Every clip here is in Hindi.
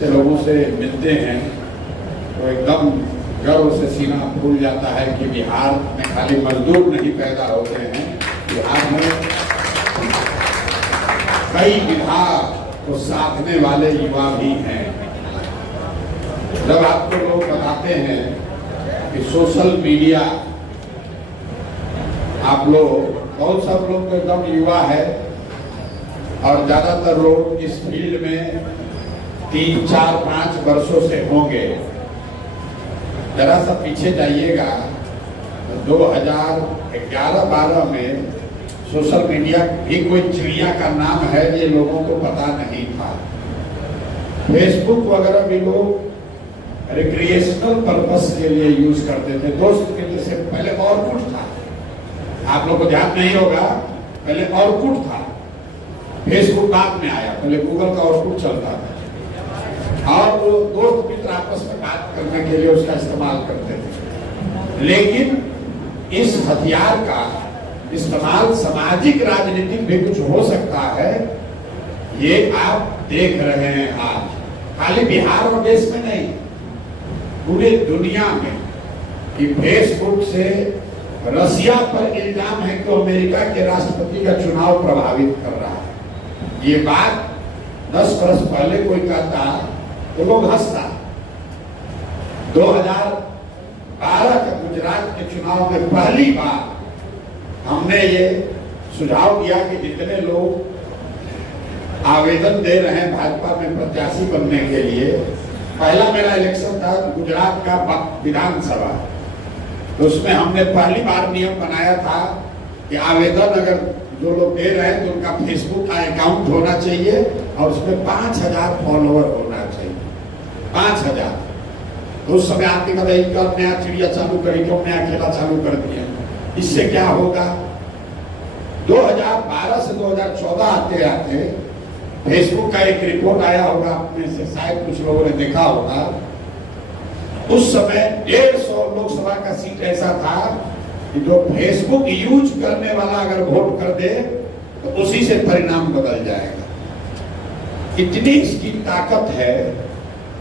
लोगों से मिलते हैं तो एकदम गर्व से सीना फूल जाता है कि बिहार में खाली मजदूर नहीं पैदा होते हैं, बिहार में कई विभाग को साधने वाले युवा भी हैं। जब आपको लोग बताते हैं कि सोशल मीडिया, आप लोग बहुत सब लोग तो एकदम युवा है और ज्यादातर लोग इस फील्ड में 3, 4, 5 वर्षों से होंगे। जरा सा पीछे जाइएगा, 2011-12 में सोशल मीडिया भी कोई चिड़िया का नाम है ये लोगों को पता नहीं था। फेसबुक वगैरह भी लोग रिक्रिएशनल पर्पस के लिए यूज करते थे। दोस्त के जैसे पहले ऑरकुट था, आप लोग को ध्यान नहीं होगा, पहले ऑरकुट था, फेसबुक बाद में आया, पहले गूगल का ऑरकुट चलता था और वो दोस्त मित्र आपस में बात करने के लिए उसका इस्तेमाल करते थे। लेकिन इस हथियार का इस्तेमाल सामाजिक राजनीतिक भी कुछ हो सकता है, ये आप देख रहे हैं आज, खाली बिहार और देश में नहीं, पूरे दुनिया में। कि फेसबुक से रसिया पर इल्जाम है कि अमेरिका के राष्ट्रपति का चुनाव प्रभावित कर रहा है। ये बात 10 वर्ष पहले कोई कहता तो लोग हंसता। 2012 के गुजरात के चुनाव में पहली बार हमने ये सुझाव दिया कि जितने लोग आवेदन दे रहे हैं भाजपा में प्रत्याशी बनने के लिए, पहला मेरा इलेक्शन था गुजरात का विधानसभा, तो उसमें हमने पहली बार नियम बनाया था कि आवेदन अगर जो लोग दे रहे हैं तो उनका फेसबुक का अकाउंट होना चाहिए और उसमें 5000 फॉलोअर होना चाहिए। 5000। तो उस समय आपने कहा एक नया चिड़िया चालू करी, क्यों नया खेला चालू कर दिया। इससे क्या होगा, 2012 से 2014 आते आते फेसबुक का एक रिपोर्ट आया होगा, आपने से शायद कुछ लोगों ने देखा होगा। उस समय 150 लोकसभा का सीट ऐसा था कि जो फेसबुक यूज करने वाला अगर वोट कर दे तो उसी से परिणाम बदल जाएगा। इतनी इसकी ताकत है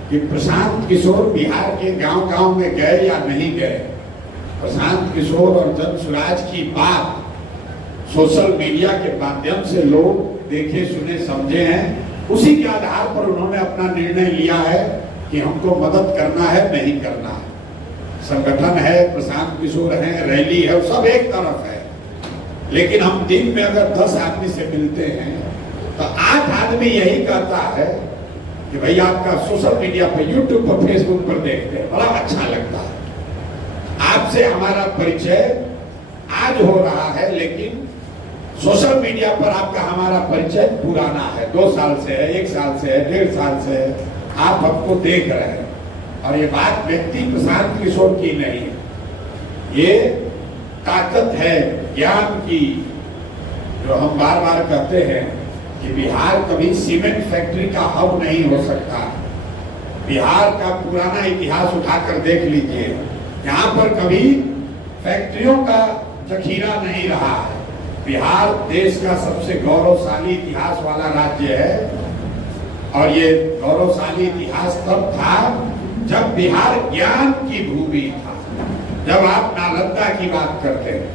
कि प्रशांत किशोर बिहार के गांव-गांव में गए या नहीं गए, प्रशांत किशोर और जन स्वराज की बात सोशल मीडिया के माध्यम से लोग देखे, सुने, समझे हैं। उसी के आधार पर उन्होंने अपना निर्णय लिया है कि हमको मदद करना है, नहीं करना है। संगठन है, प्रशांत किशोर है, रैली है, सब एक तरफ है। लेकिन हम दिन में अगर 10 आदमी से मिलते हैं तो 8 आदमी यही कहता है कि भाई आपका सोशल मीडिया पर, यूट्यूब पर, फेसबुक पर देखते हैं, बड़ा अच्छा लगता है। आपसे हमारा परिचय आज हो रहा है, लेकिन सोशल मीडिया पर आपका हमारा परिचय पुराना है, 2 साल से है, 1 साल से है, 1.5 साल से है। आप हमको देख रहे हैं और ये बात व्यक्ति प्रशांत किशोर की नहीं है, ये ताकत है ज्ञान की। जो हम बार बार कहते हैं कि बिहार कभी सीमेंट फैक्ट्री का हब नहीं हो सकता। बिहार का पुराना इतिहास उठाकर देख लीजिए, यहाँ पर कभी फैक्ट्रियों का जखीरा नहीं रहा है। बिहार देश का सबसे गौरवशाली इतिहास वाला राज्य है और ये गौरवशाली इतिहास तब था जब बिहार ज्ञान की भूमि था। जब आप नालंदा की बात करते हैं,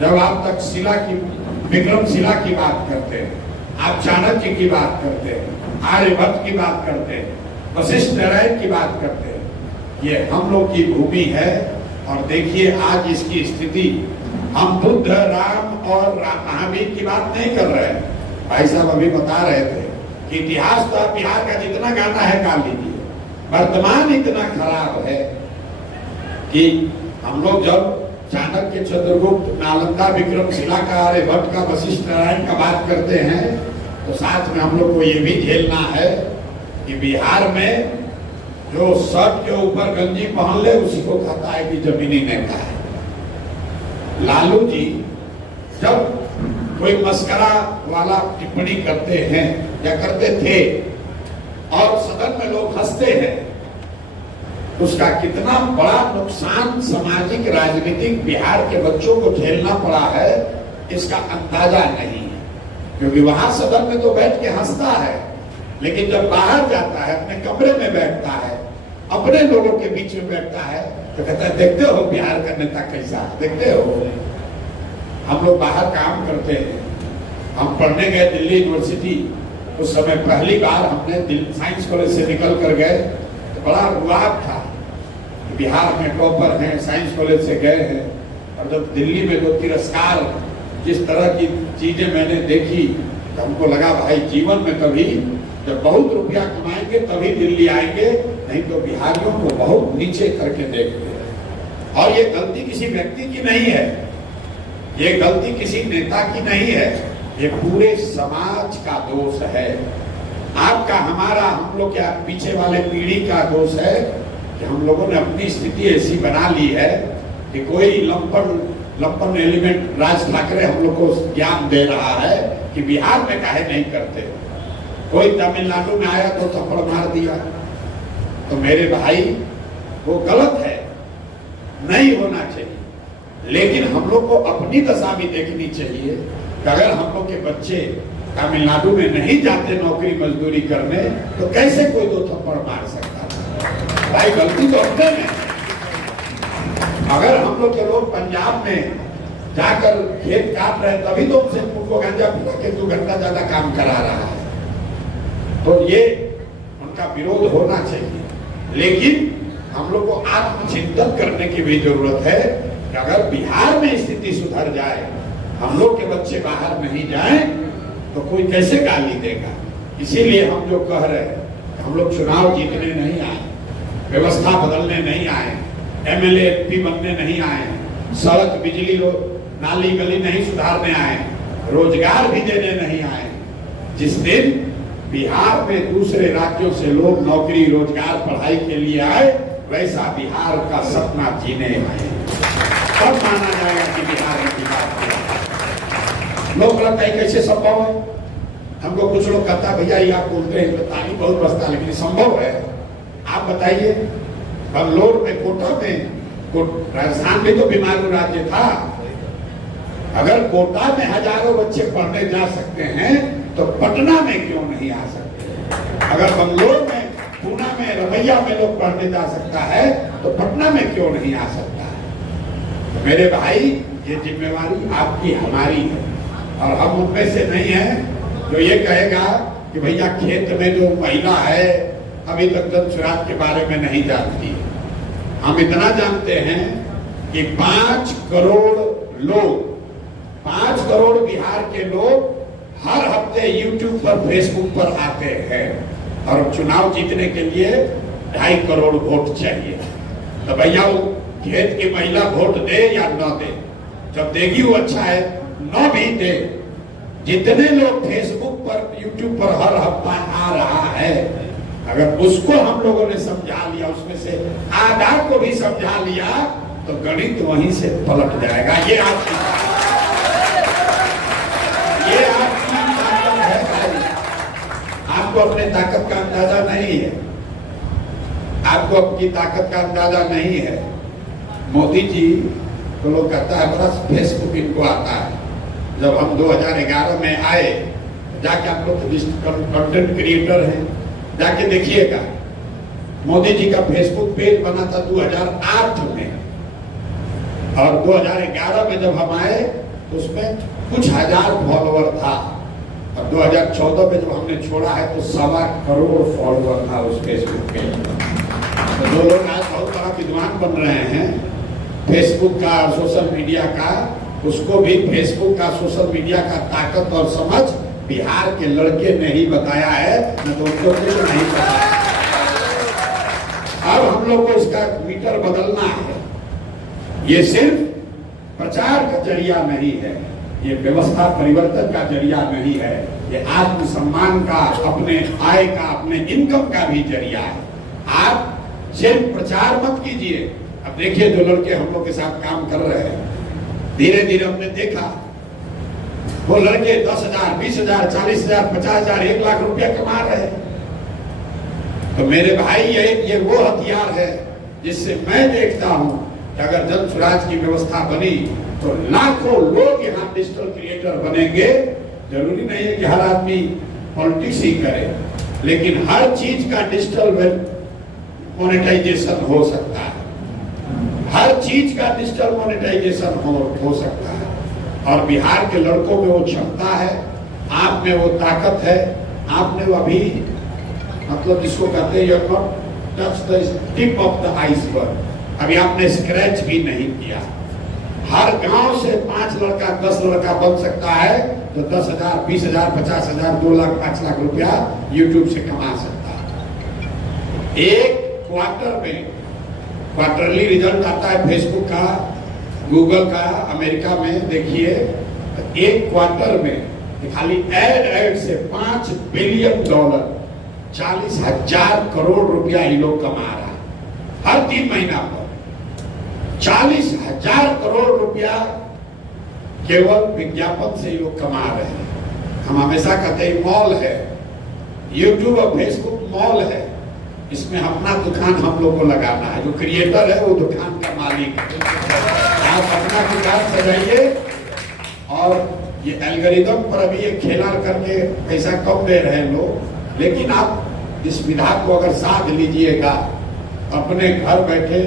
जब आप तक्षशिला की, विक्रमशिला की बात करते हैं, आप चाणक्य की बात करते हैं, आर्यभट्ट की बात करते हैं, वशिष्ठ नारायण की बात करते हैं, ये हम लोग की भूमि है। और देखिए आज इसकी स्थिति, हम बुद्ध, राम और महावीर की बात नहीं कर रहे हैं। भाई साहब अभी बता रहे थे कि इतिहास तो बिहार का जितना गाना है गा लीजिए, वर्तमान इतना खराब है कि हम लोग जब चाणक्य, चंद्रगुप्त, नालंदा, विक्रमशिला का, आर्यभट्ट का, वशिष्ठ नारायण का बात करते हैं तो साथ में हम लोग को ये भी झेलना है कि बिहार में जो शर्ट के ऊपर गंजी पहन ले उसी को कहता है कि जमीनी नेता है। लालू जी जब कोई मस्करा वाला टिप्पणी करते हैं या करते थे और सदन में लोग हंसते हैं, उसका कितना बड़ा नुकसान सामाजिक राजनीतिक बिहार के बच्चों को झेलना पड़ा है, इसका अंदाजा नहीं है। क्योंकि वहां सदन में तो बैठ के हंसता है लेकिन जब बाहर जाता है, अपने कमरे में बैठता है, अपने लोगों के बीच में बैठता है, तो कहता है देखते हो बिहार का नेता कैसा है, देखते हो। हम लोग बाहर काम करते हैं, हम पढ़ने गए दिल्ली यूनिवर्सिटी, उस समय पहली बार हमने साइंस कॉलेज से निकल कर गए तो बड़ा रुआब था, बिहार में टॉपर हैं, साइंस कॉलेज से गए हैं। और जब दिल्ली में जो तिरस्कार, जिस तरह की चीजें मैंने देखी, तो हमको लगा भाई जीवन में कभी जब बहुत रुपया कमाएंगे तभी दिल्ली आएंगे, नहीं तो बिहारियों को बहुत नीचे करके देखते हैं। और ये गलती किसी व्यक्ति की नहीं है, ये गलती किसी नेता की नहीं है, ये पूरे समाज का दोष है। आपका, हमारा, हम लोग क्या पीछे वाले पीढ़ी का दोष है कि हम लोगों ने अपनी स्थिति ऐसी बना ली है कि कोई लंपन एलिमेंट राज ठाकरे हम लोग को ज्ञान दे रहा है कि बिहार में काहे नहीं करते। कोई तमिलनाडु में आया तो थप्पड़ मार दिया, तो मेरे भाई वो गलत है, नहीं होना चाहिए। लेकिन हम लोग को अपनी दशा भी देखनी चाहिए कि अगर हम लोग के बच्चे तमिलनाडु में नहीं जाते नौकरी मजदूरी करने, तो कैसे कोई दो थप्पड़ मार सकता था। भाई गलती तो अपने में। अगर हम लोग के लोग पंजाब में जाकर खेत काट रहे, तभी तो उनसे उनको गांजा पिला के 2 घंटा ज्यादा काम करा रहा है, तो ये उनका विरोध होना चाहिए। लेकिन हम लोग को आत्मचिंतन करने की भी जरूरत है कि अगर बिहार में स्थिति सुधर जाए, हम लोग के बच्चे बाहर नहीं जाएं, तो कोई कैसे गाली देगा। इसीलिए हम जो कह रहे हैं, हम लोग चुनाव जीतने नहीं आए, व्यवस्था बदलने नहीं आए, एमएलए एमपी बनने नहीं आए, सड़क बिजली नाली गली नहीं सुधारने आए, रोजगार भी देने नहीं आए। जिस दिन बिहार में दूसरे राज्यों से लोग नौकरी रोजगार पढ़ाई के लिए आए, वैसा बिहार का सपना जीने आए, तब माना जाएगा कि बिहार की बात है। लोग लगता है कैसे संभव है। हमको कुछ लोग कहता भैया ये आप बोलते हैं तो ताली बहुत बसता, लेकिन संभव है। आप बताइए, बंगलोर में, कोटा में, राजस्थान में तो बीमारू राज्य था, अगर कोटा में हजारों बच्चे पढ़ने जा सकते हैं तो पटना में क्यों नहीं आ सकते। अगर बंगलोर में, पूना में, रमैया में लोग पढ़ने जा सकता है तो पटना में क्यों नहीं आ सकता है। तो मेरे भाई, ये जिम्मेवारी आपकी हमारी है, और हम उनमें से नहीं है जो ये कहेगा कि भैया खेत में जो महिला है अभी तक जन स्वराज के बारे में नहीं जानती। हम इतना जानते हैं कि 5 करोड़ लोग, 5 करोड़ बिहार के लोग हर हफ्ते यूट्यूब पर, फेसबुक पर आते हैं, और चुनाव जीतने के लिए 2.5 करोड़ वोट चाहिए। तो भैया वो खेत की महिला वोट दे या न दे, जब देगी वो अच्छा है, न भी दे। जितने लोग फेसबुक पर, यूट्यूब पर हर हफ्ता आ रहा है, अगर उसको हम लोगों ने समझा लिया, उसमें से आधा को भी समझा लिया, तो गणित वहीं से पलट जाएगा। ये आपकी ताकत है भाई। आपको अपने ताकत का अंदाजा नहीं है, आपको अपनी ताकत का अंदाजा नहीं है। मोदी जी तो लोग कहता है बड़ा फेसबुक इनको आता है। जब हम 2011 में आए, जाके आप लोग कंटेंट क्रिएटर हैं, जाके देखिएगा, मोदी जी का फेसबुक पेज बना था 2008 में, और 2011 में जब हम आए उसमें कुछ हजार फॉलोवर था, और 2014 में जब हमने छोड़ा है तो 1.25 करोड़ फॉलोवर था उस फेसबुक पेज पर। तो जो लोग आज बहुत बड़ा विद्वान बन रहे हैं फेसबुक का और सोशल मीडिया का, उसको भी फेसबुक का, सोशल मीडिया का ताकत और समझ बिहार के लड़के ने ही बताया है, न तो उनको कुछ नहीं पता। अब हम लोग को इसका मीटर बदलना है। ये सिर्फ प्रचार का जरिया नहीं है, ये व्यवस्था परिवर्तन का जरिया नहीं है, ये आत्मसम्मान का, अपने आय का, अपने इनकम का भी जरिया है। आप सिर्फ प्रचार मत कीजिए। अब देखिए जो लड़के हम लोग के साथ काम कर रहे हैं, धीरे धीरे हमने देखा वो लड़के 10,000, 20,000, 40,000, 50,000, 1 लाख रुपया कमा रहे हैं। तो मेरे भाई ये वो हथियार है जिससे मैं देखता हूं कि अगर जन स्वराज की व्यवस्था बनी तो लाखों लोग यहाँ डिजिटल क्रिएटर बनेंगे। जरूरी नहीं है कि हर आदमी पॉलिटिक्स ही करे, लेकिन हर चीज का डिजिटल मोनेटाइजेशन हो सकता है। हर चीज का डिजिटल मोनेटाइजेशन हो सकता है। और बिहार के लड़कों में वो क्षमता है, आप में वो ताकत है। आपने वो अभी मतलब जिसको कहते हैं touch the tip of the iceberg, अभी आपने स्क्रैच भी नहीं किया। हर गांव से 5 लड़का 10 लड़का बन सकता है तो 10,000, 20,000, 50,000, 2 लाख, 5 लाख रुपया यूट्यूब से कमा सकता है। एक क्वार्टर में क्वार्टरली रिजल्ट आता है फेसबुक का, गूगल का, अमेरिका में देखिए, एक क्वार्टर में खाली एड से $5 बिलियन, 40,000 करोड़ रुपया ये लोग कमा रहा है हर 3 महीना पर। 40,000 करोड़ रुपया केवल विज्ञापन से ये लोग कमा रहे हैं। हम हमेशा कहते हैं मॉल है, यूट्यूब और फेसबुक मॉल है, इसमें अपना दुकान हम लोग को लगाना है। जो क्रिएटर है वो दुकान का मालिक है। आप अपना दुकान सजाइए और ये एल्गोरिदम पर अभी ये खेला करके पैसा कम दे रहे हैं लोग, लेकिन आप इस विधा को अगर साध लीजिएगा, अपने घर बैठे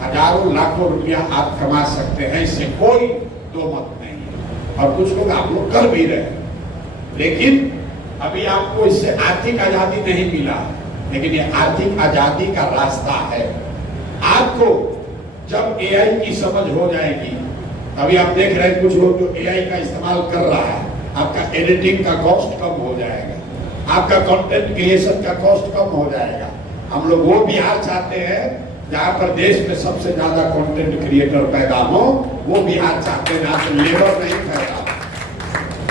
हजारों लाखों रुपया आप कमा सकते हैं, इससे कोई दो मत नहीं है। और कुछ लोग आप लोग कर भी रहे हैं, लेकिन अभी आपको इससे आर्थिक आजादी नहीं मिला, लेकिन ये आर्थिक आजादी का रास्ता है। आपको जब एआई की समझ हो जाएगी, अभी आप देख रहे हैं कुछ लोग जो एआई का इस्तेमाल कर रहा है, आपका एडिटिंग का कॉस्ट कम हो जाएगा, आपका कंटेंट क्रिएशन का कॉस्ट कम हो जाएगा। हम लोग वो बिहार चाहते हैं जहां पर देश में सबसे ज्यादा कंटेंट क्रिएटर पैदा हो, वो बिहार चाहते हैं जहां से लेबर नहीं पैदा।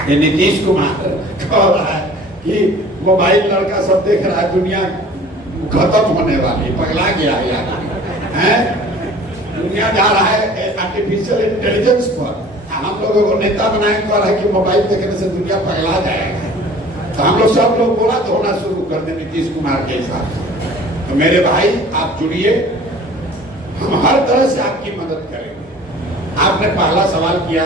ये नीतीश कुमार कह रहा है कि मोबाइल लड़का सब देख रहा है, दुनिया खत्म होने वाली, पगला गया है। दुनिया जा रहा है आर्टिफिशियल इंटेलिजेंस पर। हम लोगों को नेता बनाए कह रहा है कि मोबाइल देखने से दुनिया पगला जाएगा। तो हम लोग सब लोग बोला तो होना शुरू कर दे नीतीश कुमार के हिसाब से। तो मेरे भाई आप जुड़िए, हम हर तरह से आपकी मदद करेंगे। आपने पहला सवाल किया,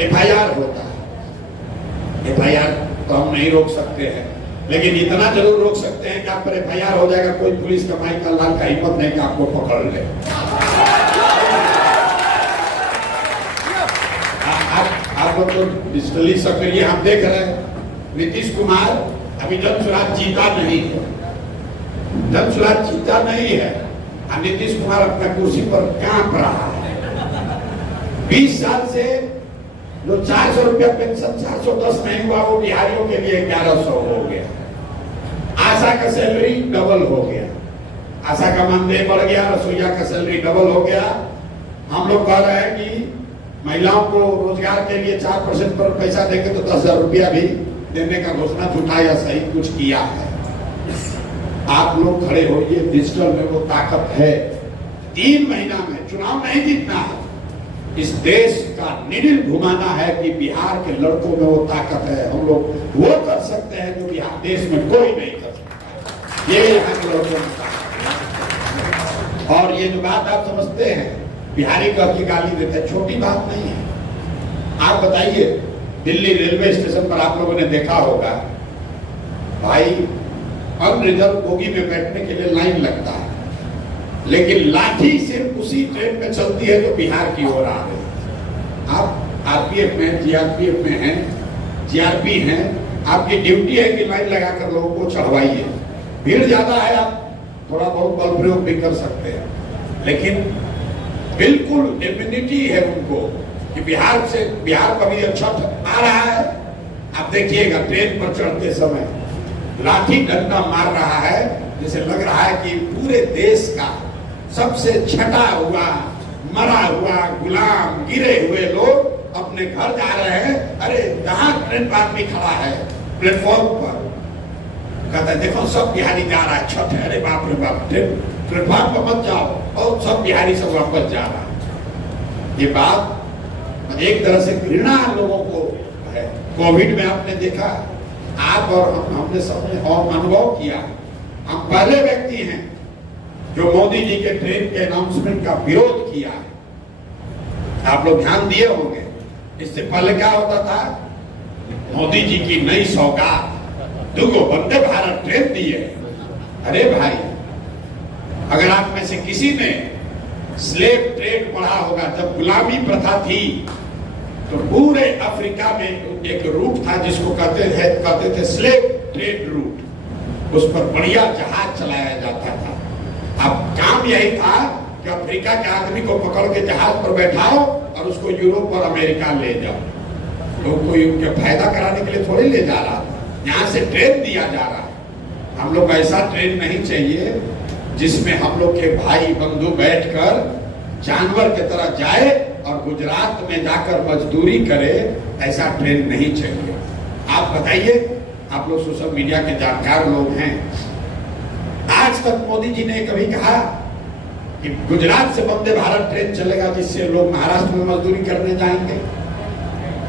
एफआईआर होता है। एफआईआर तो हम नहीं रोक सकते हैं, लेकिन इतना जरूर रोक सकते हैं कि आप पर एफआईआर हो जाएगा, कोई पुलिस का माई का लाल का हिम्मत नहीं कि आपको पकड़ ले। आप लोग तो डिजिटली सक्रिय हम देख रहे हैं। नीतीश कुमार अभी जनसुराज जीता नहीं है, जनसुराज जीता नहीं है, और नीतीश कुमार अपना कुर्सी पर कांप रहा है। 20 साल से जो 400 रुपया पेंशन 410 नहीं हुआ, वो बिहारियों के लिए 1100 हो गया। आशा का सैलरी डबल हो गया, आशा का मानदेय बढ़ गया, रसोईया का सैलरी डबल हो गया। हम लोग कह रहे हैं कि महिलाओं को रोजगार के लिए 4% पर पैसा देंगे तो 10,000 रुपया भी देने का घोषणा झूठा या सही कुछ किया है। आप लोग खड़े होइए, डिजिटल में वो ताकत है। 3 महीना में चुनाव नहीं जीतना है, इस देश का निडिल घुमाना है कि बिहार के लड़कों में वो ताकत है। हम लोग वो कर सकते हैं जो बिहार देश में कोई नहीं कर सकता। ये यहाँ के लड़कों में ताकत। और ये जो बात आप समझते हैं, बिहारी कह की गाली देते हैं, छोटी बात नहीं है। आप बताइए, दिल्ली रेलवे स्टेशन पर आप लोगों ने देखा होगा, भाई अनरिजर्व बोगी में बैठने के लिए लाइन लगता है, लेकिन लाठी सिर्फ उसी ट्रेन में चलती है जो बिहार की ओर आ रही है। आप आरपीएफ में, जीआरपीएफ में हैं, जीआरपी हैं, आपकी ड्यूटी है कि लाइन लगाकर लोगों को चढ़वाइए। भीड़ ज्यादा है, आप थोड़ा बहुत बल प्रयोग भी कर सकते हैं, लेकिन बिल्कुल इम्यूनिटी है उनको कि बिहार का भी अच्छा आ रहा है। आप देखिएगा ट्रेन पर चढ़ते समय लाठी डंडा मार रहा है, जैसे लग रहा है कि पूरे देश का सबसे छटा हुआ, मरा हुआ, गुलाम, गिरे हुए लोग अपने घर जा रहे हैं। अरे जहां ट्रेन पर आदमी खड़ा है प्लेटफॉर्म पर, कहता है देखो सब बिहारी जा रहा है, छठ है, अरे बाप रे बाप, प्लेटफॉर्म पर मत जाओ, और सब बिहारी सब वापस जा रहा है। ये बात एक तरह से घृणा लोगों को है। कोविड में आपने देखा, आप और हमने सबने और अनुभव किया। हम पहले व्यक्ति हैं जो मोदी जी के ट्रेन के अनाउंसमेंट का विरोध किया। आप लोग ध्यान दिए होंगे, इससे पहले क्या होता था, मोदी जी की नई सौगात दुगो वंदे भारत ट्रेन दिए। अरे भाई, अगर आप में से किसी ने स्लेव ट्रेड पढ़ा होगा, जब गुलामी प्रथा थी तो पूरे अफ्रीका में एक रूट था जिसको कहते थे स्लेव ट्रेड रूट। उस पर बढ़िया जहाज चलाया जाता था। अब काम यही था कि अफ्रीका के आदमी को पकड़ के जहाज पर बैठाओ और उसको यूरोप और अमेरिका ले जाओ। लोग कोई उनके फायदा कराने के लिए थोड़ी ले जा रहा था, यहाँ से ट्रेन दिया जा रहा है। हम लोग ऐसा ट्रेन नहीं चाहिए जिसमें हम लोग के भाई बंधु बैठकर जानवर की तरह जाए और गुजरात में जाकर मजदूरी करे। ऐसा ट्रेन नहीं चाहिए। आप बताइए, आप लोग सोशल मीडिया के जानकार लोग हैं, आज तक मोदी जी ने कभी कहा कि गुजरात से वंदे भारत ट्रेन चलेगा जिससे लोग महाराष्ट्र में मजदूरी करने जाएंगे?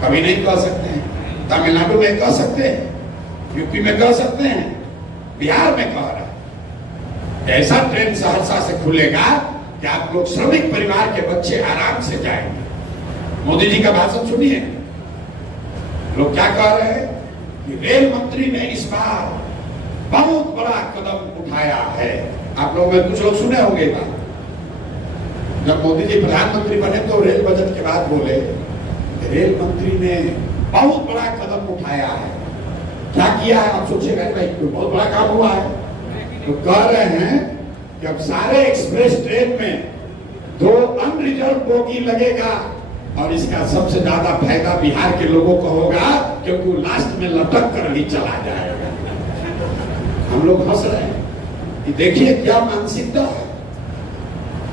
कभी नहीं कह सकते हैं। तमिलनाडु में कह सकते हैं, यूपी में कह सकते हैं, बिहार में कह रहा है। ऐसा ट्रेन सहरसा से खुलेगा कि आप लोग श्रमिक परिवार के बच्चे आराम से जाएंगे। मोदी जी का भाषण सुनिए, लोग क्या कह रहे हैं कि रेल मंत्री ने इस बार बहुत बड़ा कदम उठाया है। आप लोग में कुछ लोग सुने होंगे बात। जब मोदी जी प्रधानमंत्री बने तो रेल बजट के बाद बोले रेल मंत्री ने बहुत बड़ा कदम उठाया है। क्या किया है? आप सोचिएगा भाई, बहुत बड़ा काम हुआ है। तो कह रहे हैं कि अब सारे एक्सप्रेस ट्रेन में 2 अनरिजर्व बोगी लगेगा और इसका सबसे ज्यादा फायदा बिहार के लोगों को होगा क्योंकि लास्ट में लटक कर ही चला जाएगा। हम लोग हंस रहे हैं कि देखिए क्या मानसिकता है।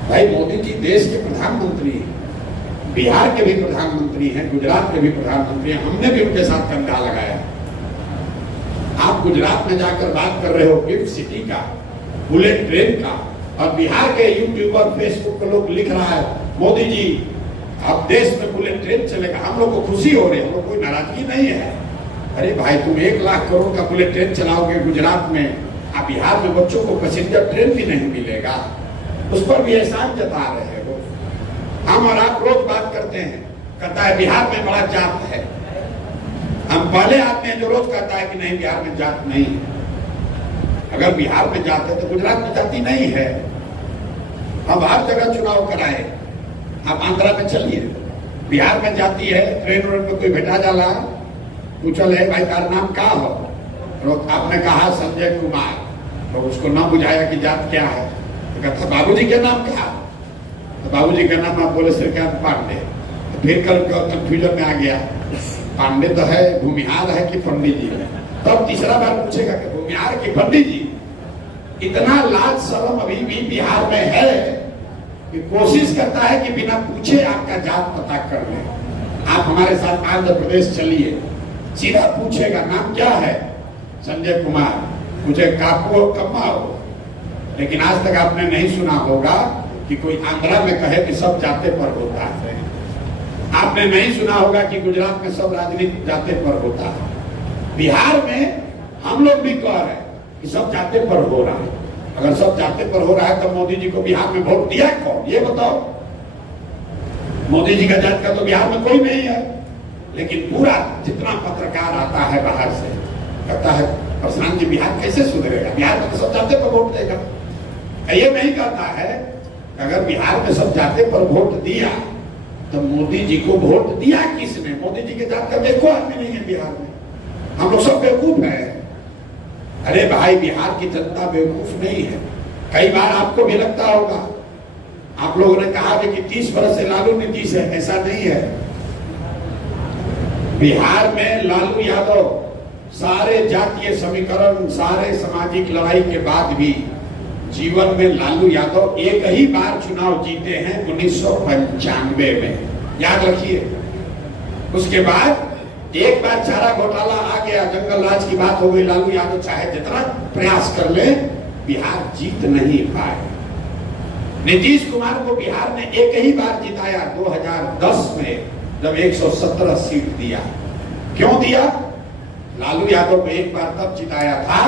भाई, मोदी जी देश के प्रधानमंत्री हैं, बिहार के भी प्रधानमंत्री हैं, गुजरात के भी प्रधानमंत्री हैं। हमने भी उनके साथ कंधा लगाया। आप गुजरात में जाकर बात कर रहे हो गिफ्ट सिटी का, बुलेट ट्रेन का, और बिहार के यूट्यूबर फेसबुक पर लोग लिख रहा है मोदी जी अब देश में बुलेट ट्रेन चलेगा। हम लोग को खुशी हो रही है, हम लोग कोई नाराजगी नहीं है। अरे भाई, तुम 1 लाख करोड़ का बुलेट ट्रेन चलाओगे गुजरात में, आप बिहार में बच्चों को पैसेंजर ट्रेन भी नहीं मिलेगा, उस पर भी एहसान जता रहे हो। हम और आप रोज बात करते हैं, कहता है बिहार में बड़ा जात है। हम पहले आते हैं जो रोज कहता है कि नहीं बिहार में जात नहीं है। अगर बिहार में जात है तो गुजरात में जाति नहीं है। हम हर जगह चुनाव कराए। आप आंध्रा में चलिए, बिहार में जाति है, ट्रेन रोड में कोई भेटा जाला पूछल है भाई तार नाम क्या हो, तो आपने कहा संजय कुमार, तो उसको ना बुझाया कि जात क्या है। तो कहता बाबूजी के नाम क्या? तो बाबूजी का नाम आप बोले श्रीकांत पांडे। तो फिर कल कंफ्यूजन में आ गया, पांडे तो है, भूमिहार है कि पंडित जी है। तब तीसरा बार पूछेगा कि भूमिहार की पंडित जी। इतना लाज शर्म अभी भी बिहार में है कि कोशिश करता है कि बिना पूछे आपका जात पता कर ले। आप हमारे साथ आंध्र प्रदेश चलिए, सीधा पूछेगा नाम क्या है, संजय कुमार, मुझे काकू और कम्मा हो। लेकिन आज तक आपने नहीं सुना होगा कि कोई आंध्रा में कहे कि सब जाते पर होता है। आपने नहीं सुना होगा कि गुजरात में सब राजनीति जाते पर होता है। बिहार में हम लोग भी कह रहे हैं कि सब जाते पर हो रहा है। अगर सब जाते पर हो रहा है तो मोदी जी को बिहार में वोट दिया कौन, ये बताओ। मोदी जी का जात का तो बिहार में कोई नहीं है। लेकिन पूरा जितना पत्रकार आता है बाहर से कहता है प्रशांत जी बिहार कैसे सुधरेगा, बिहार में तो सब जाते पर वोट देगा। ये नहीं कहता है अगर बिहार में सब जाते पर वोट दिया तो मोदी जी को वोट दिया किसने? मोदी जी के जात का देखो आदमी नहीं है बिहार में। हम लोग सब बेवकूफ है। अरे भाई, बिहार की जनता बेवकूफ नहीं है। कई बार आपको भी लगता होगा, आप लोगों ने कहा कि 30 वर्ष से लालू नीतीश है, ऐसा नहीं है। बिहार में लालू यादव सारे जातीय समीकरण, सारे सामाजिक लड़ाई के बाद भी जीवन में लालू यादव एक ही बार चुनाव जीते हैं 1995 में, याद रखिए। उसके बाद एक बार चारा घोटाला आ गया, जंगल राज की बात हो गई, लालू यादव चाहे जितना प्रयास कर ले बिहार जीत नहीं पाए। नीतीश कुमार को बिहार ने एक ही बार जिताया 2010 में, जब 117 सीट दिया। क्यों दिया? लालू यादव को एक बार तब जिताया था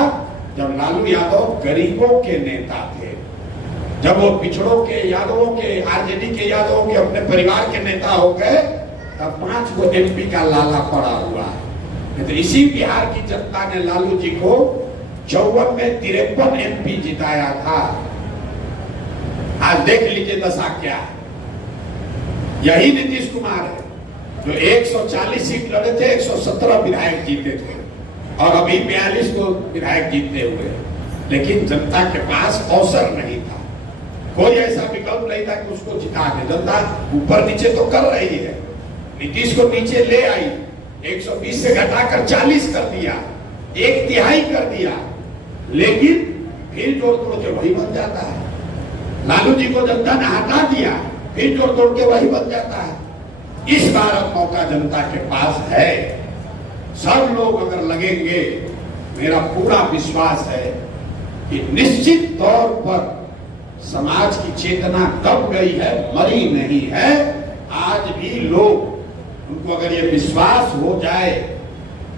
जब लालू यादव गरीबों के नेता थे, जब वो पिछड़ों के, यादवों के, आरजेडी के यादवों के अपने परिवार के नेता हो गए, तब 5 को एमपी का लाला पड़ा हुआ है। तो इसी बिहार की जनता ने लालू जी को 54 में 53 MP जिताया था। आज देख लीजिए दशा क्या है। यही नीतीश कुमार है जो 140 सीट लड़े थे, 117 विधायक जीते थे और अभी 42 को विधायक जीतते हुए। लेकिन जनता के पास अवसर नहीं था, कोई ऐसा विकल्प नहीं था कि उसको जिता दे। जनता ऊपर नीचे तो कर रही है, नीतीश को नीचे ले आई, 120 से घटाकर 40 कर दिया, 1/3 कर दिया, लेकिन फिर जोड़ तोड़ के वही बन जाता है। लालू जी को जनता ने हटा दिया, फिर जोड़ तोड़ के वही बन जाता है। इस बार अब मौका जनता के पास है। सब लोग अगर लगेंगे, मेरा पूरा विश्वास है कि निश्चित तौर पर समाज की चेतना दब गई है, मरी नहीं है। आज भी लोग, उनको अगर ये विश्वास हो जाए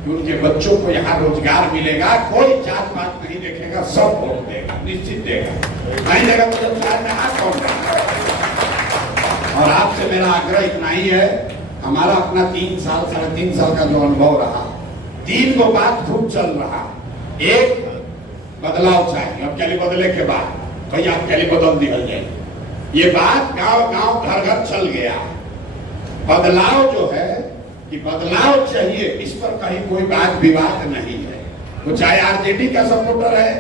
कि उनके बच्चों को यहाँ रोजगार मिलेगा, कोई जात पात नहीं देखेगा, सब वोट देगा, निश्चित देगा। नहीं देगा तो जनता में हाथ कौन देगा। और आपसे मेरा आग्रह इतना ही है, हमारा अपना 3 साल 3.5 साल का जो अनुभव रहा, 3 गो बात खूब चल रहा। एक, बदलाव चाहिए। अब क्या बदले के बाद भैया आप क्या बदल दिया जाए, ये बात गांव गांव घर घर चल गया। बदलाव जो है कि बदलाव चाहिए, इस पर कहीं कोई बात विवाद नहीं है। वो चाहे आरजेडी का सपोर्टर है,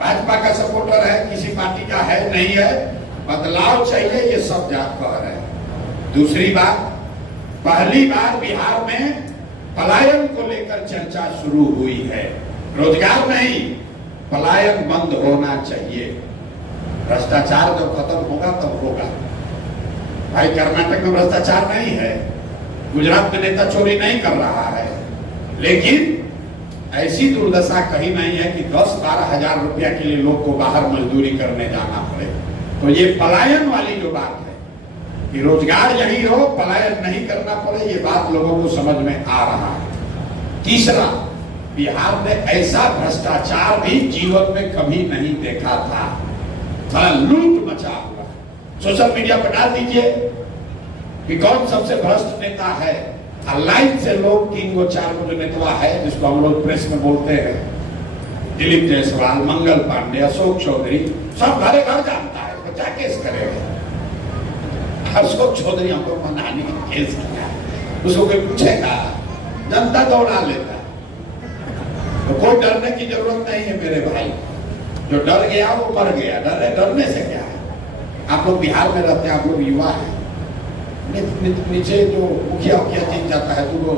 भाजपा का सपोर्टर है, किसी पार्टी का है नहीं है, बदलाव चाहिए, ये सब जात कह रहे हैं। दूसरी बात, पहली बार बिहार में पलायन को लेकर चर्चा शुरू हुई है। रोजगार नहीं, पलायन बंद होना चाहिए। भ्रष्टाचार जब खत्म होगा तब होगा। भाई कर्नाटक में भ्रष्टाचार नहीं है, गुजरात में नेता चोरी नहीं कर रहा है, लेकिन ऐसी दुर्दशा कहीं नहीं है कि 10-12 हजार रुपया के लिए लोग को बाहर मजदूरी करने जाना पड़े। तो ये पलायन वाली जो बात है कि रोजगार यही हो, पलायन नहीं करना पड़े, ये बात लोगों को समझ में आ रहा है। तीसरा, बिहार में ऐसा भ्रष्टाचार भी जीवन में कभी नहीं देखा था। बड़ा लूट मचा हुआ। सोशल मीडिया पर डाल दीजिए कि कौन सबसे भ्रष्ट नेता है, लाइन से लोग 3 गो 4 गो जो नेता है, जिसको हम लोग प्रेस में बोलते हैं, दिलीप जायसवाल, मंगल पांडे, अशोक चौधरी, सब घरे घर जानता है, तो क्या केस करेगा। अशोक चौधरी हमको मनाने केस किया, उसको कोई पूछेगा, जनता दौड़ा लेता। तो कोई डरने की जरूरत नहीं है मेरे भाई। जो डर गया वो मर गया। डरने से क्या है। आप लोग बिहार में रहते हैं, आप लोग युवा हैं, नीचे जो मुखिया जीत जाता है तो वो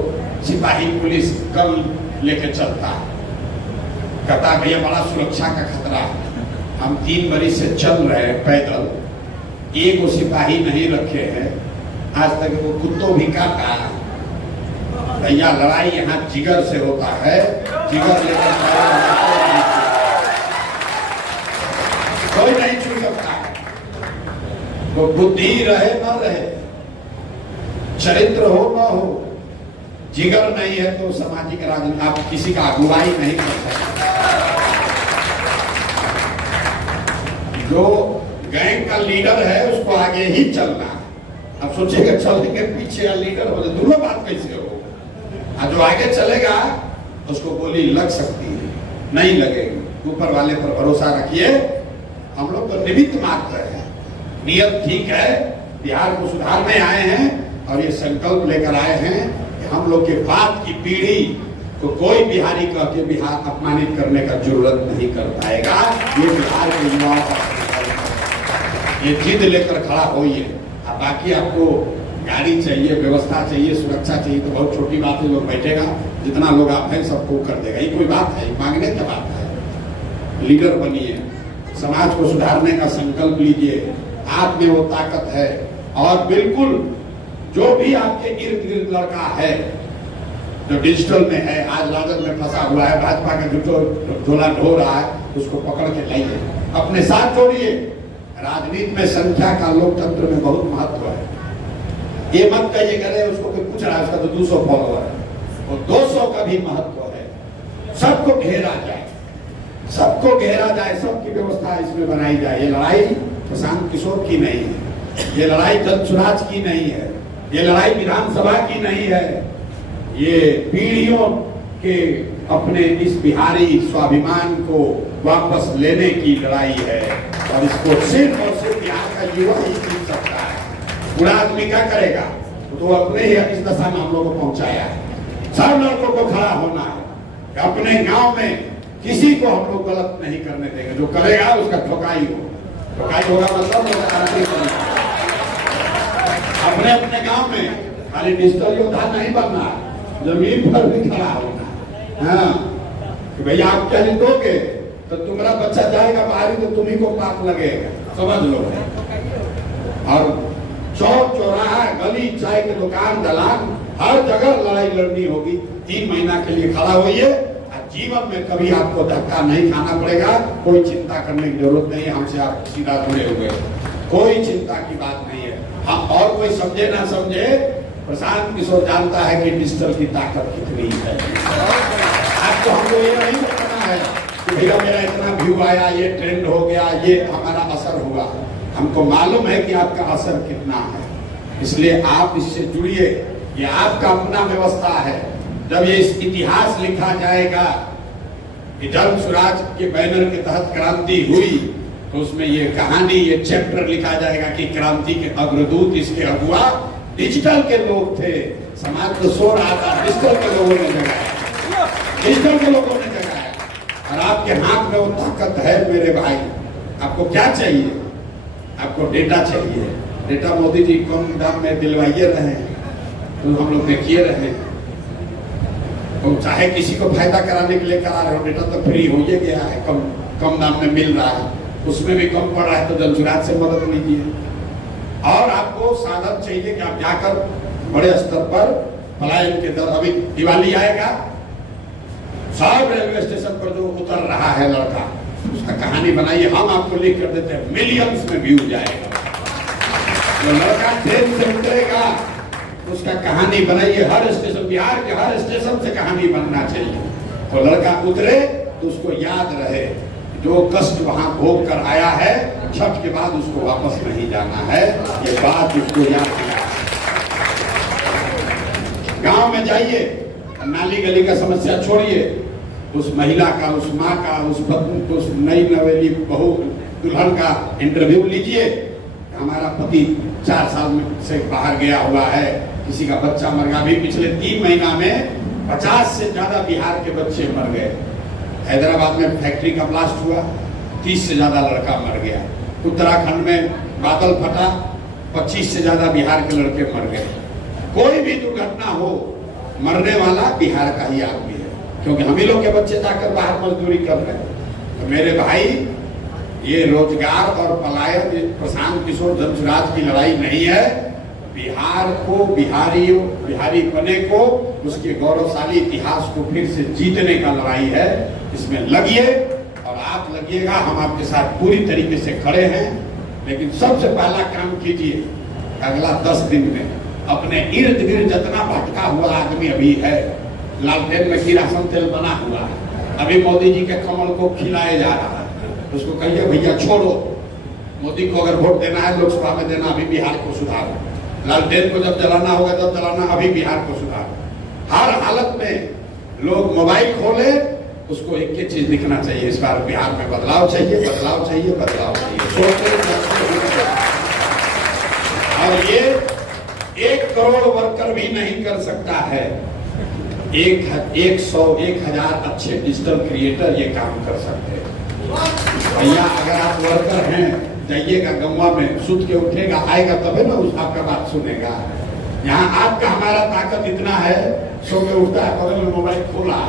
सिपाही पुलिस कल लेके चलता है, कहता भैया बड़ा सुरक्षा का खतरा। हम 3 बरिस से चल रहे हैं पैदल, एक वो सिपाही नहीं रखे हैं, आज तक वो कुत्तों भी काटा। भैया लड़ाई यहाँ जिगर से होता है, जिगर लेकर कोई नहीं छू सकता। वो बुद्धि रहे न रहे, चरित्र हो न हो, जिगर नहीं है तो सामाजिक राजनीति आप किसी का अगुवाई नहीं कर सकते। जो गैंग का लीडर है उसको आगे ही चलना। अब सोचेगा चलेंगे पीछे या लीडर हो जाए, दोनों बात कैसे हो। जो आगे चलेगा उसको गोली लग सकती है, नहीं लगेगी। ऊपर वाले पर भरोसा रखिए। हम लोग तो निमित्त मात्र हैं, नियत ठीक है। बिहार को सुधारने आए हैं और ये संकल्प लेकर आए हैं कि हम लोग के बाद की पीढ़ी को कोई बिहारी कह के बिहार अपमानित करने का जरूरत नहीं कर पाएगा। ये बिहार के युवाओं का ये जिद लेकर खड़ा होइए। बाकी आपको गाड़ी चाहिए, व्यवस्था चाहिए, सुरक्षा चाहिए तो बहुत छोटी बात है, लोग बैठेगा, जितना लोग आप हैं सबको कर देगा। ये कोई बात है, मांगने की बात है। लीडर बनिए, समाज को सुधारने का संकल्प लीजिए, आप में वो ताकत है। और बिल्कुल जो भी आपके इर्द गिर्द लड़का है जो डिजिटल में है, आज राजद में फंसा हुआ है, भाजपा का झोला ढो रहा है, उसको पकड़ के लाइए, अपने साथ जोड़िए। राजनीति में संख्या का लोकतंत्र में बहुत महत्व है। ये मत कहिए करे उसको कोई पूछ रहा है उसका तो 200 फॉलोअर है, वो 200 का भी महत्व है। सबको घेरा जाए, सबको घेरा जाए, सबकी व्यवस्था इसमें बनाई जाए। ये लड़ाई प्रशांत किशोर की नहीं है, ये लड़ाई जनसुराज की नहीं है, ये लड़ाई विधानसभा की नहीं है, ये पीढ़ियों कि अपने इस बिहारी स्वाभिमान को वापस लेने की लड़ाई है और इसको सिर्फ और सिर्फ बिहार का युवा ही जीत सकता है। पूरा आदमी क्या करेगा? तो अपने ही इस दशा में हम लोग को पहुंचाया है। सब लड़कों को खड़ा होना है कि अपने गांव में किसी को हम लोग गलत नहीं करने देंगे। जो करेगा उसका ठोकाई हो, ठोकाई होगा मतलब अपने अपने गांव में खाली डिजिटल योद्धा नहीं बनना, जमीन पर भी खड़ा होना। हाँ कि भैया आप क्या दोगे तो तुम्हारा बच्चा जाएगा बाहरी तो तुम्ही को पाप लगेगा, समझ लो। और चौक चौराहा गली चाय की दुकान दलान हर जगह लड़ाई लड़नी होगी। 3 महीना के लिए खड़ा होइए। जीवन में कभी आपको धक्का नहीं खाना पड़ेगा। कोई चिंता करने की जरूरत नहीं है, हमसे आप सीधा जुड़े हुए, कोई चिंता की बात नहीं है। हम और कोई समझे ना समझे, प्रशांत किशोर जानता है कि डिजिटल की ताकत कितनी है। आपको हमको ये नहीं बताना है कि भैया मेरा इतना व्यू आया, ये ट्रेंड हो गया, ये हमारा असर हुआ। हमको मालूम है कि आपका असर कितना है, इसलिए आप इससे जुड़िए। ये आपका अपना व्यवस्था है। जब ये इतिहास लिखा जाएगा कि जब स्वराज के बैनर के तहत क्रांति हुई, तो उसमें ये कहानी, ये चैप्टर लिखा जाएगा कि क्रांति के अग्रदूत, इसके अगुआ डिजिटल के लोग थे। समाज को सो रहा था, डिजिटल के लोगों ने जगाया, डिजिटल के लोगों ने जगाया। और आपके हाथ में वो ताकत है मेरे भाई। आपको क्या चाहिए? आपको डेटा चाहिए। डेटा मोदी जी कम दाम में दिलवाइए रहे, तो हम लोग देखिए रहे। तो चाहे किसी को फायदा कराने के लिए करा रहे हो, डेटा तो फ्री हो ही गया है, कम दाम में मिल रहा है, उसमें भी कम पड़ रहा है, तो जनसुराज से मदद लीजिए। और आपको साधन चाहिए कि आप जाकर बड़े स्तर पर पलायन के दर, अभी दिवाली आएगा, सब रेलवे स्टेशन पर जो उतर रहा है लड़का, उसका कहानी बनाइए, हम आपको लिख कर देते हैं, मिलियंस में व्यू जाएगा। जो लड़का ट्रेन से उतरेगा उसका कहानी बनाइए, हर स्टेशन, बिहार के हर स्टेशन से कहानी बनना चाहिए। तो लड़का उतरे तो उसको याद रहे जो कष्ट वहां भोग कर आया है, छठ के बाद उसको वापस नहीं जाना है, ये बात उसको याद दिला। गांव में जाइए, नाली गली का समस्या छोड़िए, उस महिला का, उस माँ का, उस नई नवेली बहू दुल्हन का इंटरव्यू लीजिए। हमारा पति 4 साल से बाहर गया हुआ है, किसी का बच्चा मर गया। अभी पिछले 3 महीना में 50 से ज्यादा बिहार के बच्चे मर गए। हैदराबाद में फैक्ट्री का ब्लास्ट हुआ, 30 से ज्यादा लड़का मर गया। उत्तराखंड में बादल फटा, 25 से ज्यादा बिहार के लड़के मर गए। कोई भी दुर्घटना हो, मरने वाला बिहार का ही आदमी है, क्योंकि हम ही लोग के बच्चे जाकर बाहर मजदूरी कर रहे हैं। तो मेरे भाई, ये रोजगार और पलायन प्रशांत किशोर जनसुराज की लड़ाई नहीं है। बिहार को, बिहारी बने को, उसके गौरवशाली इतिहास को फिर से जीतने का लड़ाई है। इसमें लगिए और आप लगिएगा, हम आपके साथ पूरी तरीके से खड़े हैं। लेकिन सबसे पहला काम कीजिए, अगला 10 दिन में अपने इर्द गिर्द जितना भटका हुआ आदमी अभी है, लालटेन में किरासन तेल बना हुआ है, अभी मोदी जी के कमल को खिलाया जा रहा है, उसको कहिए भैया छोड़ो, मोदी को अगर वोट देना है लोकसभा में देना, अभी बिहार को सुधारो। लालटेन को जब जलाना होगा तब जलाना, अभी बिहार को सुधारो। हर हालत में लोग मोबाइल खोले, उसको एक चीज दिखना चाहिए, इस बार बिहार में बदलाव चाहिए, बदलाव चाहिए, बदलाव चाहिए। और ये 1 करोड़ वर्कर भी नहीं कर सकता है। 100-1000 अच्छे डिजिटल क्रिएटर ये काम कर सकते हैं। भैया अगर आप वर्कर हैं, जाइएगा गंवा में, सुत के उठेगा, आएगा तभी ना उस आपका बात सुनेगा। यहाँ आपका हमारा ताकत इतना है, सो के उठता है, बगल में मोबाइल खोला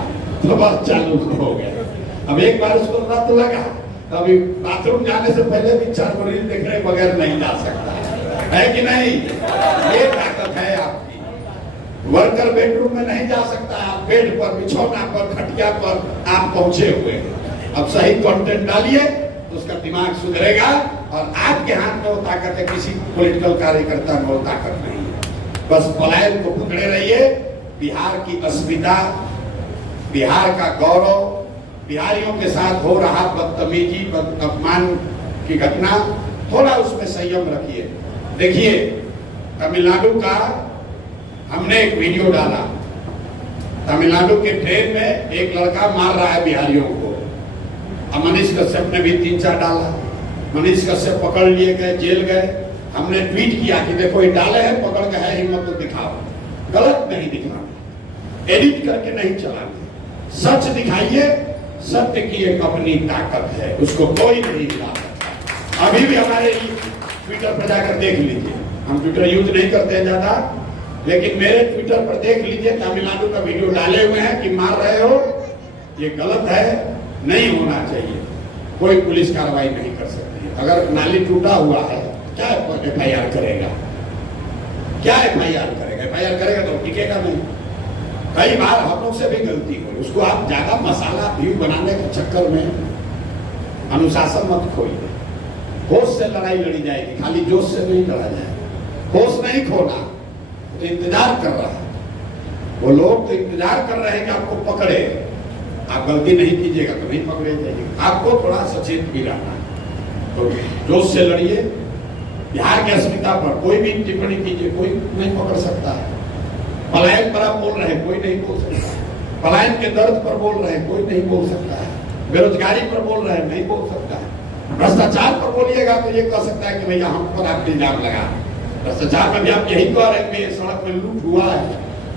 तो बस चालू हो गया। अब एक बार उसको पता तो लगा, अभी बाथरूम जाने से पहले भी 4 रील देखने बगैर नहीं जा सकता है कि नहीं? ये ताकत है आपकी। वर्कर बेडरूम में नहीं जा सकता, आप बेड पर, बिछौना पर, खटिया पर आप पहुंचे हुए हैं। अब सही कंटेंट डालिए, उसका दिमाग सुधरेगा और आपके हाथ में वो ताकत है, किसी पॉलिटिकल कार्यकर्ता में वो ताकत नहीं है। बस पलायन को पकड़े रहिए। बिहार की अस्मिता, बिहार का गौरव, बिहारियों के साथ हो रहा बदतमीजी, अपमान की घटना, थोड़ा उसमें संयम रखिए। देखिए तमिलनाडु का हमने एक वीडियो डाला, तमिलनाडु के ट्रेन में एक लड़का मार रहा है बिहारियों को। अब मनीष कश्यप ने भी 3-4 डाला। मनीष कश्यप पकड़ लिए गए, जेल गए। हमने ट्वीट किया कि देखो ये डाले हैं, पकड़ के है, हिम्मत तो दिखाओ। गलत नहीं दिखाना, एडिट करके नहीं चलाना, सच दिखाइए। सत्य की एक अपनी ताकत है, उसको कोई नहीं हिला सकता। अभी भी हमारे ट्विटर पर जाकर देख लीजिए, हम ट्विटर यूज नहीं करते हैं ज्यादा, लेकिन मेरे ट्विटर पर देख लीजिए, तमिलनाडु का वीडियो डाले हुए हैं कि मार रहे हो, ये गलत है, नहीं होना चाहिए। कोई पुलिस कार्रवाई नहीं कर सकती है। अगर नाली टूटा हुआ है, क्या FIR करेगा? क्या FIR करेगा? FIR करेगा तो टिकेगा नहीं। कई बार हम लोग से भी गलती हो, उसको आप ज्यादा मसाला व्यू बनाने के चक्कर में अनुशासन मत खोइए। होश से लड़ाई लड़ी जाएगी, खाली जोश से नहीं लड़ा जाएगा। होश नहीं खोना, तो इंतजार कर रहा है वो लोग, तो इंतजार कर रहे हैं कि आपको पकड़े। आप गलती नहीं कीजिएगा तो नहीं पकड़े जाइएगा। आपको थोड़ा सचेत भी रहना है, तो जोश से लड़िए। बिहार की अस्मिता पर कोई भी टिप्पणी कीजिए, कोई नहीं पकड़ सकता है। पलायन पर आप बोल रहे हैं, कोई नहीं बोल सकता। पलायन के दर्द पर बोल रहे हैं, कोई नहीं बोल सकता है। बेरोजगारी पर बोल रहे हैं, नहीं बोल सकता है। भ्रष्टाचार पर बोलिएगा तो ये कह सकता है कि भैया हम पर आप इल्जाम लगा। भ्रष्टाचार में भी आप यही कह रहे हैं कि सड़क में लूट हुआ है,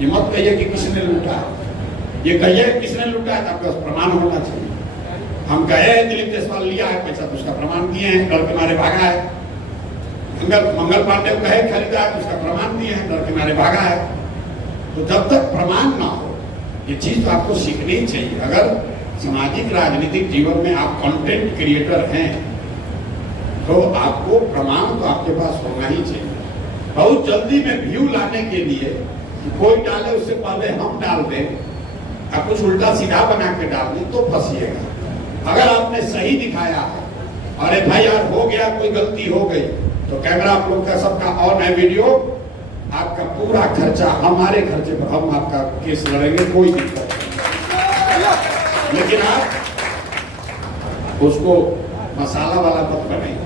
ये मत कहिए कि किसने लूटा है। ये कहिए किसने लूटा है तो आपके पास प्रमाण होना चाहिए। हम कहे दिलीप जायसवाल लिया है पैसा, तो उसका प्रमाण दिए हैं, डर के मारे भागा है। मंगल पांडे कहे खरीदा है, तो उसका प्रमाण दिए हैं, डर के मारे भागा है। तो जब तक प्रमाण ना हो, ये चीज तो आपको सीखनी चाहिए। अगर सामाजिक राजनीतिक जीवन में आप कंटेंट क्रिएटर हैं, तो आपको प्रमाण तो आपके पास होना ही चाहिए। बहुत जल्दी में व्यू लाने के लिए कोई डाले उससे पहले हम डाल दें, आप कुछ उल्टा सीधा बना के डाल दें तो फंसिएगा। अगर आपने सही दिखाया है और FIR हो गया, कोई गलती हो गई, तो कैमरा आप लोग का सबका ऑन है, वीडियो आपका पूरा खर्चा हमारे खर्चे पर, हम आपका केस लड़ेंगे, कोई दिक्कत नहीं। लेकिन आप उसको मसाला वाला मत बनाइए।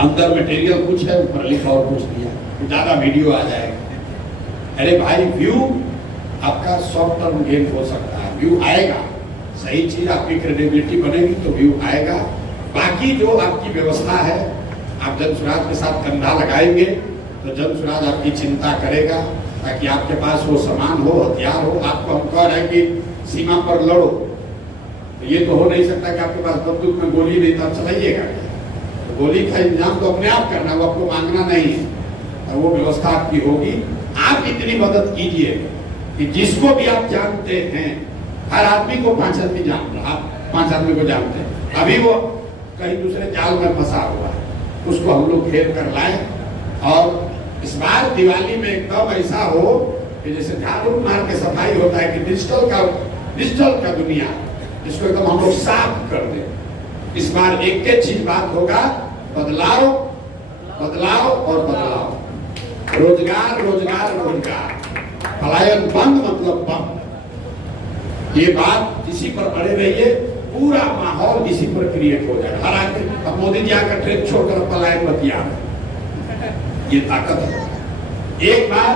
अंदर मटेरियल कुछ है, ऊपर लिखा और कुछ दिया, ज्यादा वीडियो आ जाएगा। अरे भाई, व्यू आपका शॉर्ट टर्म गेन हो सकता है। व्यू आएगा, सही चीज आपकी क्रेडिबिलिटी बनेगी तो व्यू आएगा। बाकी जो आपकी व्यवस्था है, आप जनसुराज के साथ कंधा लगाएंगे तो जनसुराज आपकी चिंता करेगा, ताकि आपके पास वो सामान हो, हथियार हो। आपको हम कह रहे हैं कि सीमा पर लड़ो, तो ये तो हो नहीं सकता कि आपके पास बंदूक में गोली नहीं, तब चलाइएगा। तो गोली का इंतजाम तो अपने आप करना, वो आपको मांगना नहीं है, तो वो व्यवस्था आपकी होगी। आप इतनी मदद कीजिए कि जिसको भी आप जानते हैं, हर आदमी को 5 आदमी जानते हैं, आप 5 आदमी को जानते हैं, अभी वो कहीं दूसरे जाल में फंसा हुआ है, उसको हम लोग घेर कर लाए। और इस बार दिवाली में एकदम ऐसा हो कि जैसे झाड़ू मार के सफाई होता है कि डिजिटल का दुनिया, इसको एकदम हम लोग साफ कर दें। इस बार एक ही चीज बात होगा, बदलाव, बदलाव और बदलाव। रोजगार, रोजगार, रोजगार। पलायन बंद मतलब बंद। ये बात इसी पर अड़े रहिए, पूरा माहौल इसी पर क्रिएट हो जाएगा। हर आदमी, अब मोदी जी आकर ट्रेन छोड़कर पलायन बतिया, ये ताकत है। एक बार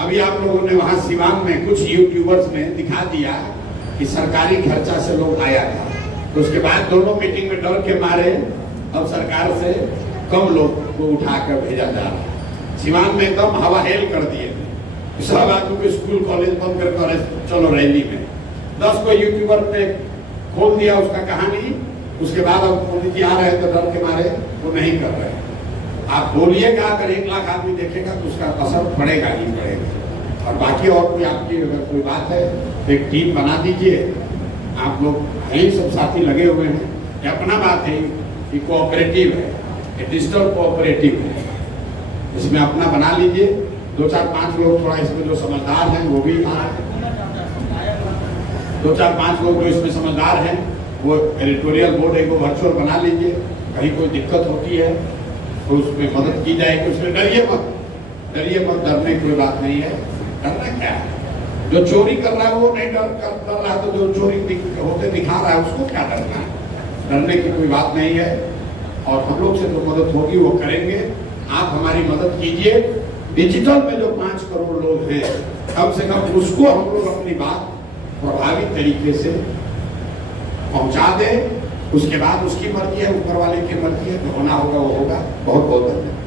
अभी आप लोगों ने वहां सिवान में कुछ यूट्यूबर्स ने दिखा दिया कि सरकारी खर्चा से लोग आया था, तो उसके बाद दोनों मीटिंग में डर के मारे अब सरकार से कम लोग को उठाकर भेजा जा रहा है। सिवान में एकदम हवा हेल कर दिए, सब आदमी को स्कूल कॉलेज बंद कर चलो रैली में। 10 को यूट्यूबर पे खोल दिया उसका कहानी, उसके बाद अब मोदी जी आ रहे हैं तो डर के मारे वो नहीं कर रहे। आप बोलिएगा, अगर 1 लाख आदमी देखेगा तो उसका असर पड़ेगा ही पड़ेगा। और बाकी और कोई आपकी अगर कोई बात है तो एक टीम बना दीजिए। आप लोग यही सब साथी लगे हुए हैं, ये अपना बात है, ये कोऑपरेटिव है, ये डिजिटल कोऑपरेटिव है, इसमें अपना बना लीजिए। 2, 4, 5 लोग थोड़ा इसमें जो समझदार हैं वो भी 2, 4, 5 लोग जो इसमें समझदार हैं वो एडिटोरियल बोर्ड एक वर्चुअल बना लीजिए। कहीं कोई दिक्कत होती है तो उसमें मदद की जाएगी। उसमें डरिए मत, डरने की कोई बात नहीं है। डरना क्या है? जो चोरी कर रहा है वो नहीं डर रहा, तो जो चोरी होते दिखा रहा है उसको क्या डरना है? डरने की कोई बात नहीं है। और हम लोग से जो मदद होगी वो करेंगे। आप हमारी मदद कीजिए। डिजिटल में जो 5 करोड़ लोग हैं कम से कम उसको हम लोग अपनी बात प्रभावी तरीके से पहुंचा दें। उसके बाद उसकी मर्जी है, ऊपर वाले की मर्जी है, तो होना होगा वो होगा। बहुत बहुत धन्यवाद।